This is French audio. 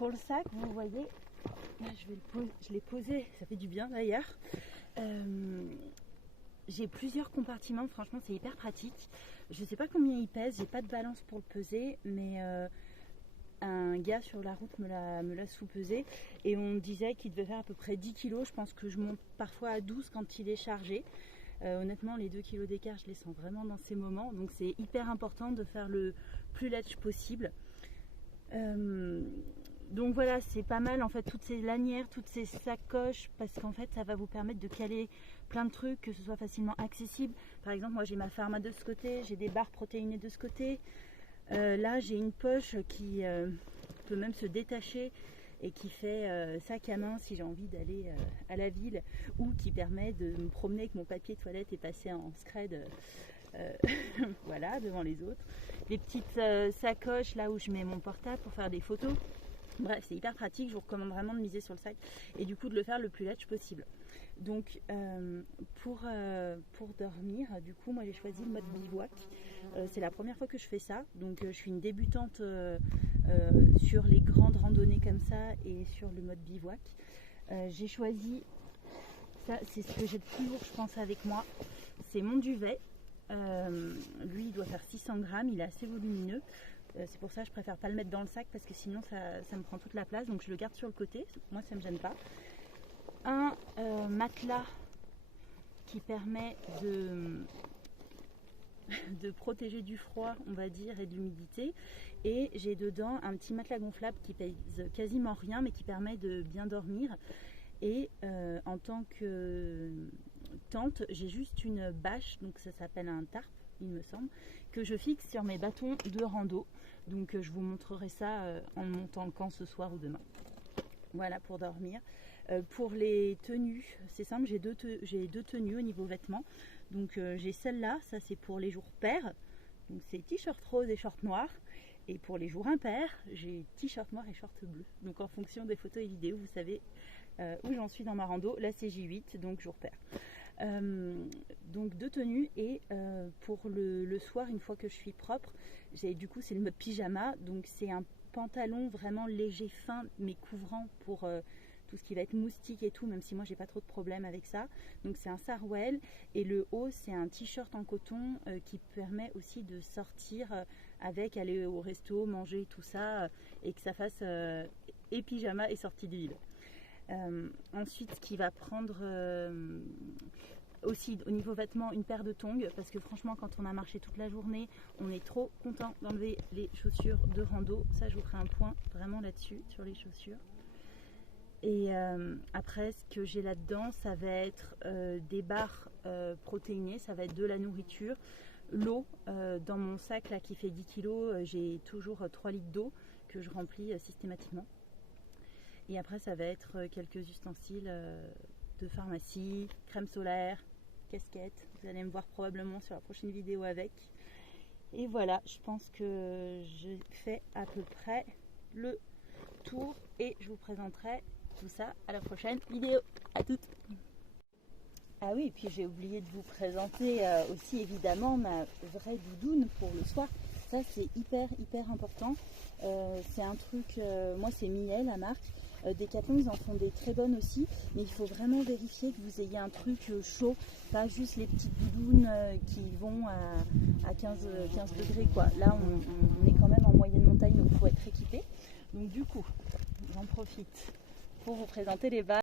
pour le sac, vous voyez, là, je l'ai posé, ça fait du bien d'ailleurs. J'ai plusieurs compartiments, franchement c'est hyper pratique. Je sais pas combien il pèse, j'ai pas de balance pour le peser, mais un gars sur la route me l'a sous-pesé et on disait qu'il devait faire à peu près 10 kg. Je pense que je monte parfois à 12 quand il est chargé. Honnêtement, les 2 kg d'écart, je les sens vraiment dans ces moments. Donc c'est hyper important de faire le plus léger possible. Donc voilà, c'est pas mal en fait, toutes ces lanières, toutes ces sacoches, parce qu'en fait ça va vous permettre de caler plein de trucs, que ce soit facilement accessible. Par exemple, moi j'ai ma pharma de ce côté, j'ai des barres protéinées de ce côté. Là j'ai une poche qui peut même se détacher et qui fait sac à main si j'ai envie d'aller à la ville, ou qui permet de me promener avec mon papier toilette et passer en scred voilà, devant les autres. Les petites sacoches là où je mets mon portable pour faire des photos. Bref, c'est hyper pratique, je vous recommande vraiment de miser sur le sac et du coup de le faire le plus léger possible. Donc pour dormir, du coup moi j'ai choisi le mode bivouac. C'est la première fois que je fais ça, donc je suis une débutante sur les grandes randonnées comme ça et sur le mode bivouac. J'ai choisi, ça c'est ce que j'ai de plus lourd je pense avec moi, c'est mon duvet. Lui il doit faire 600 grammes, il est assez volumineux. C'est pour ça que je préfère pas le mettre dans le sac parce que sinon ça me prend toute la place, donc je le garde sur le côté, moi ça me gêne pas. Un matelas qui permet de protéger du froid on va dire et de l'humidité, et j'ai dedans un petit matelas gonflable qui pèse quasiment rien mais qui permet de bien dormir. Et en tant que tente, j'ai juste une bâche, donc ça s'appelle un tarp il me semble, que je fixe sur mes bâtons de rando. Donc je vous montrerai ça en montant le camp ce soir ou demain. Voilà pour dormir. Pour les tenues, c'est simple, j'ai deux tenues au niveau vêtements. Donc j'ai celle-là, ça c'est pour les jours pairs. Donc c'est t-shirt rose et short noir. Et pour les jours impairs, j'ai t-shirt noir et short bleu. Donc en fonction des photos et vidéos, vous savez où j'en suis dans ma rando. Là c'est J8, donc jour pair. Donc deux tenues, et pour le soir, une fois que je suis propre, du coup c'est le mode pyjama, donc c'est un pantalon vraiment léger, fin, mais couvrant pour tout ce qui va être moustique et tout, même si moi j'ai pas trop de problème avec ça. Donc c'est un sarouel, et le haut c'est un t-shirt en coton qui permet aussi de sortir avec, aller au resto, manger, tout ça, et que ça fasse et pyjama et sortie de ville. Ensuite, ce qui va prendre aussi au niveau vêtements, une paire de tongs, parce que franchement quand on a marché toute la journée, on est trop content d'enlever les chaussures de rando. Ça je vous ferai un point vraiment là-dessus, sur les chaussures. Et après ce que j'ai là-dedans, ça va être des barres protéinées, ça va être de la nourriture, l'eau. Dans mon sac là qui fait 10 kg, j'ai toujours 3 litres d'eau que je remplis systématiquement. Et après ça va être quelques ustensiles de pharmacie, crème solaire, casquette. Vous allez me voir probablement sur la prochaine vidéo avec. Et voilà, je pense que j'ai fait à peu près le tour et je vous présenterai tout ça à la prochaine vidéo. À toutes. Ah oui, et puis j'ai oublié de vous présenter aussi évidemment ma vraie doudoune pour le soir. Ça c'est hyper important. C'est un truc, moi c'est Miel la marque. Decathlon ils en font des très bonnes aussi, mais il faut vraiment vérifier que vous ayez un truc chaud, pas juste les petites doudounes qui vont à 15 degrés quoi. Là on est quand même en moyenne montagne, donc il faut être équipé. Donc du coup j'en profite pour vous présenter les bas.